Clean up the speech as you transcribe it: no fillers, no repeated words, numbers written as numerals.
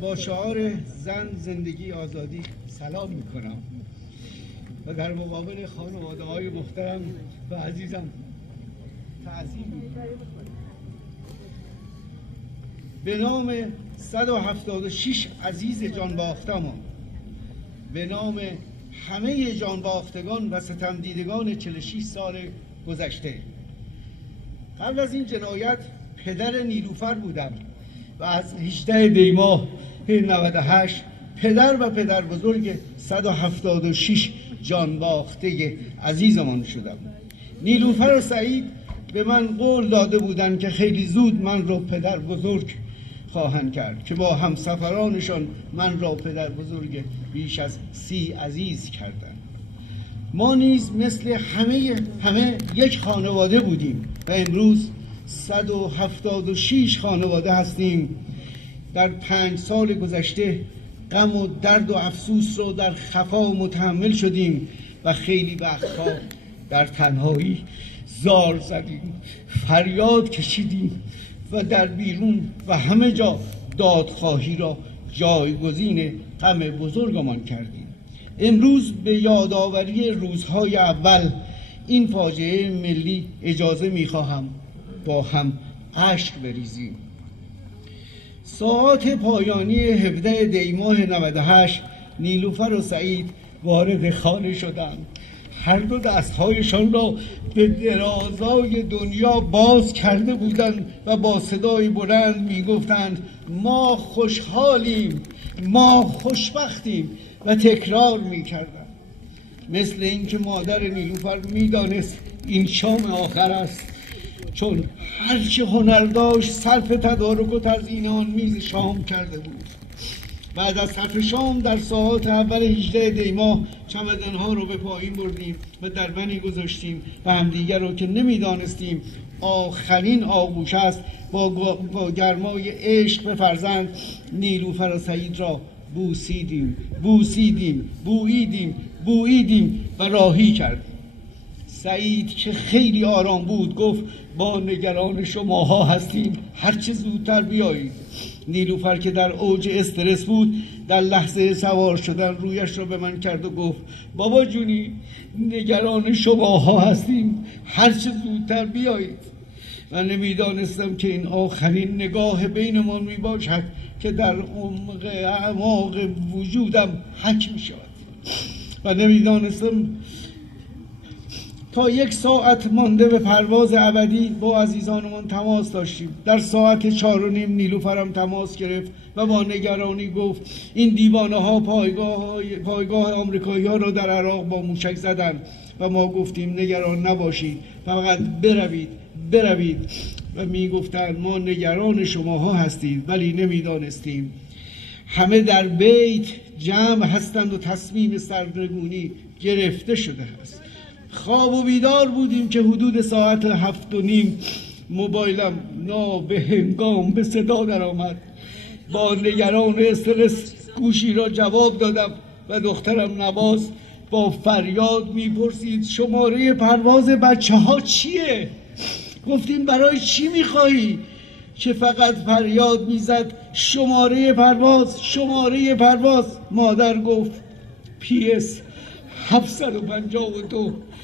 با شعار زن زندگی آزادی سلام میکنم و در مقابل خانواده های محترم و عزیزم تعظیم میکنم. به نام 176 عزیز جانباختمان، به نام همه جانباختگان و ستمدیدگان 46 سال گذشته. قبل از این جنایت پدر نیلوفر بودم و از 18 دی ماه 98 پدر و پدر بزرگ 176 جانباخته عزیزمان شدم. نیلوفر و سعید به من قول داده بودند که خیلی زود من را پدر بزرگ خواهند کرد که با همسفرانشان من را پدر بزرگ بیش از 30 عزیز کردند. ما نیز مثل همه یک خانواده بودیم و امروز 176 خانواده هستیم. در 5 سال گذشته غم و درد و افسوس رو در خفا متحمل شدیم و خیلی وقتها در تنهایی زار زدیم، فریاد کشیدیم و در بیرون و همه جا دادخواهی را جایگزین غم بزرگمان کردیم. امروز به یادآوری روزهای اول این فاجعه ملی اجازه می‌خواهم با هم اشک بریزیم. ساعات پایانی 17 دی ماه 98 نیلوفر و سعید وارد خانه شدند. هر دو دستهایشان را به درازای دنیا باز کرده بودند و با صدای بلند میگفتند ما خوشحالیم، ما خوشبختیم و تکرار میکردند، مثل اینکه مادر نیلوفر میدانست این شام آخر است، چون هرچه هنر داشت صرف تدارک و تزیین آن میز شام کرده بود. بعد از صرف شام در ساعات اول 18 دی ماه چمدانها رو به پایین بردیم و در بنی گذاشتیم و همدیگر رو که نمیدانستیم آخرین آغوش است با گرمای عشق به فرزند نیلوفر و سعید را بوییدیم و راهی کردیم. سعید که خیلی آرام بود گفت با نگران شماها هستیم، هرچه زودتر بیایید. نیلوفر که در اوج استرس بود در لحظه سوار شدن رویش را به من کرد و گفت بابا جونی نگران شماها هستیم، هرچه زودتر بیایید. و نمیدانستم که این آخرین نگاه بینمان می باشد که در اعماق وجودم حک می شود و نمیدانستم تا 1 ساعت مانده به پرواز ابدی با عزیزانمان تماس داشتیم. در ساعت 4:30 نیلوفرم تماس گرفت و با نگرانی گفت این دیوانه ها پایگاه آمریکایی ها را در عراق با موشک زدند و ما گفتیم نگران نباشید، فقط بروید و میگفتند ما نگران شماها هستید، ولی نمیدانستیم همه در بیت جمع هستند و تصمیم سرنگونی گرفته شده است. خواب و بیدار بودیم که حدود ساعت 7:30 موبایلم نابهنگام به صدا در آمد. با نگران استرس گوشی را جواب دادم و دخترم نواز با فریاد میپرسید شماره پرواز بچه ها چیه؟ گفتیم برای چی میخوایی؟ که فقط فریاد میزد شماره پرواز. مادر گفت PS 752